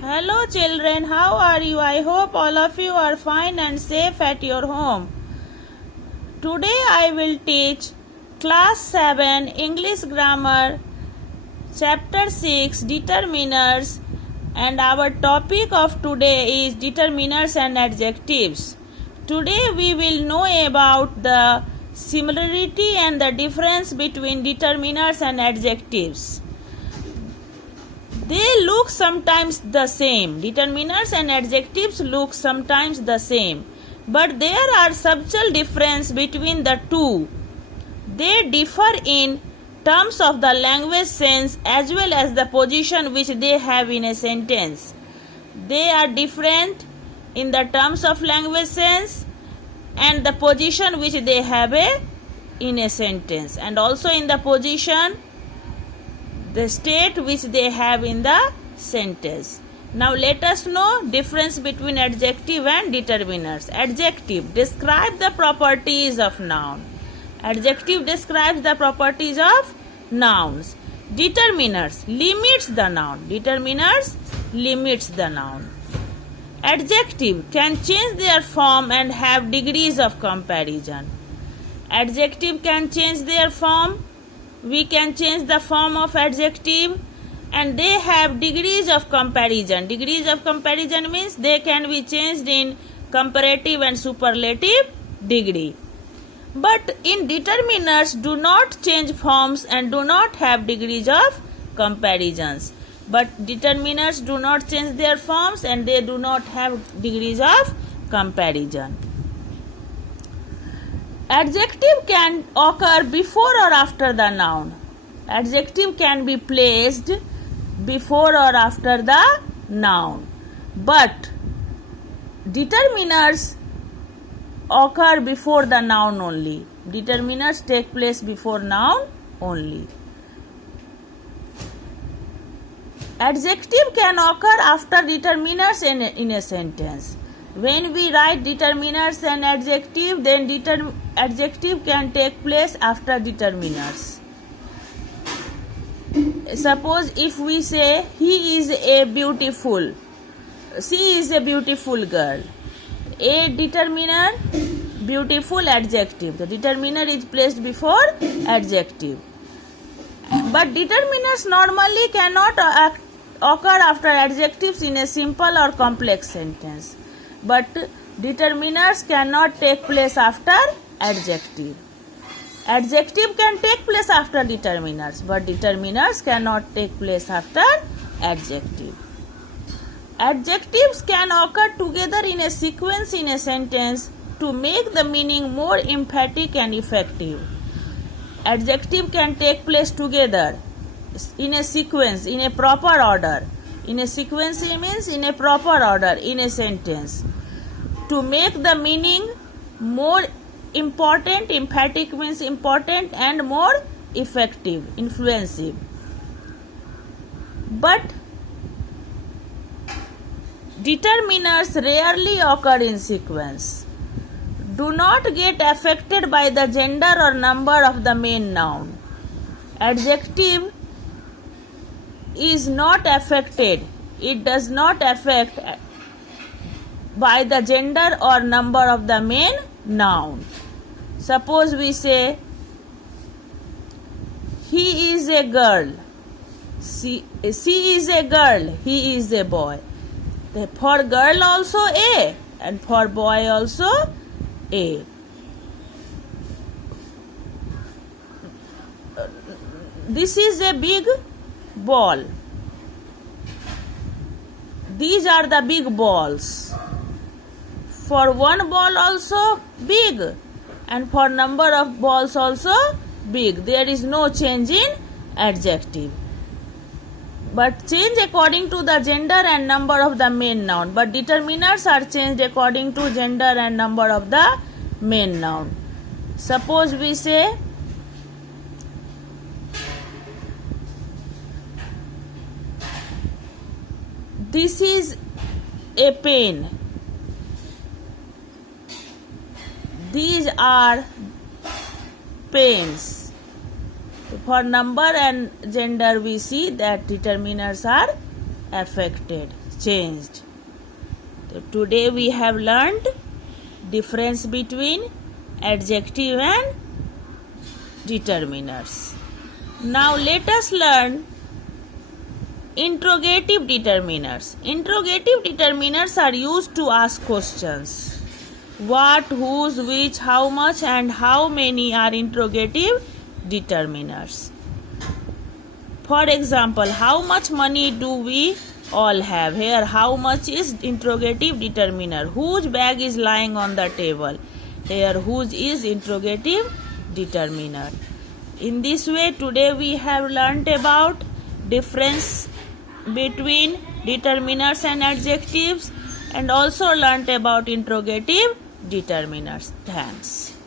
Hello children, how are you? I hope all of you are fine and safe at your home. Today I will teach class 7 English grammar chapter 6 determiners, and our topic of today is determiners and adjectives. Today we will know about the similarity and the difference between determiners and adjectives. They look sometimes the same. Determiners and adjectives look sometimes the same. But there are subtle differences between the two. They differ in terms of the language sense as well as the position which they have in a sentence. They are different in the terms of language sense and the position which they have in a sentence, and also in the position, the state which they have in the sentence. Now let us know difference between adjective and determiners. Adjective describe the properties of noun. Adjective describes the properties of nouns. Determiners limits the noun. Determiners limits the noun. Adjective can change their form and have degrees of comparison. Adjective can change their form. We can change the form of adjective, and they have degrees of comparison. Degrees of comparison means they can be changed in comparative and superlative degree. But in determiners do not change forms and do not have degrees of comparisons. But determiners do not change their forms and they do not have degrees of comparison. Adjective can occur before or after the noun. Adjective can be placed before or after the noun. But determiners occur before the noun only. Determiners take place before noun only. Adjective can occur after determiners in a sentence. When we write determiners and adjective, then adjective can take place after determiners. Suppose if we say he is a beautiful, she is a beautiful girl. A determiner, beautiful adjective. The determiner is placed before adjective. But determiners normally cannot occur after adjectives in a simple or complex sentence. But determiners cannot take place after adjective. Adjective can take place after determiners, but determiners cannot take place after adjective. Adjectives can occur together in a sequence in a sentence to make the meaning more emphatic and effective. Adjective can take place together in a sequence, in a proper order. In a sequence means in a proper order in a sentence to make the meaning more important. Emphatic means important and more effective, influensive. But determiners rarely occur in sequence. Do not get affected by the gender or number of the main noun. Adjective is not affected. It does not affect by the gender or number of the main noun. Suppose we say he is a girl, she is a girl, he is a boy. For girl also A and for boy also A. This is a big ball. These are the big balls. For one ball also big, and for number of balls also big. There is no change in adjective, but change according to the gender and number of the main noun. But determiners are changed according to gender and number of the main noun. Suppose we say this is a pen. These are pens. For number and gender we see that determiners are affected. changed. So today we have learned difference between adjective and determiners. Now let us learn interrogative determiners. Interrogative determiners are used to ask questions. What, whose, which, how much and how many are interrogative determiners. For example, how much money do we all have? Here, how much is interrogative determiner. Whose bag is lying on the table? Here, whose is interrogative determiner. In this way, today we have learnt about difference between determiners and adjectives and also learnt about interrogative determiners. Thanks.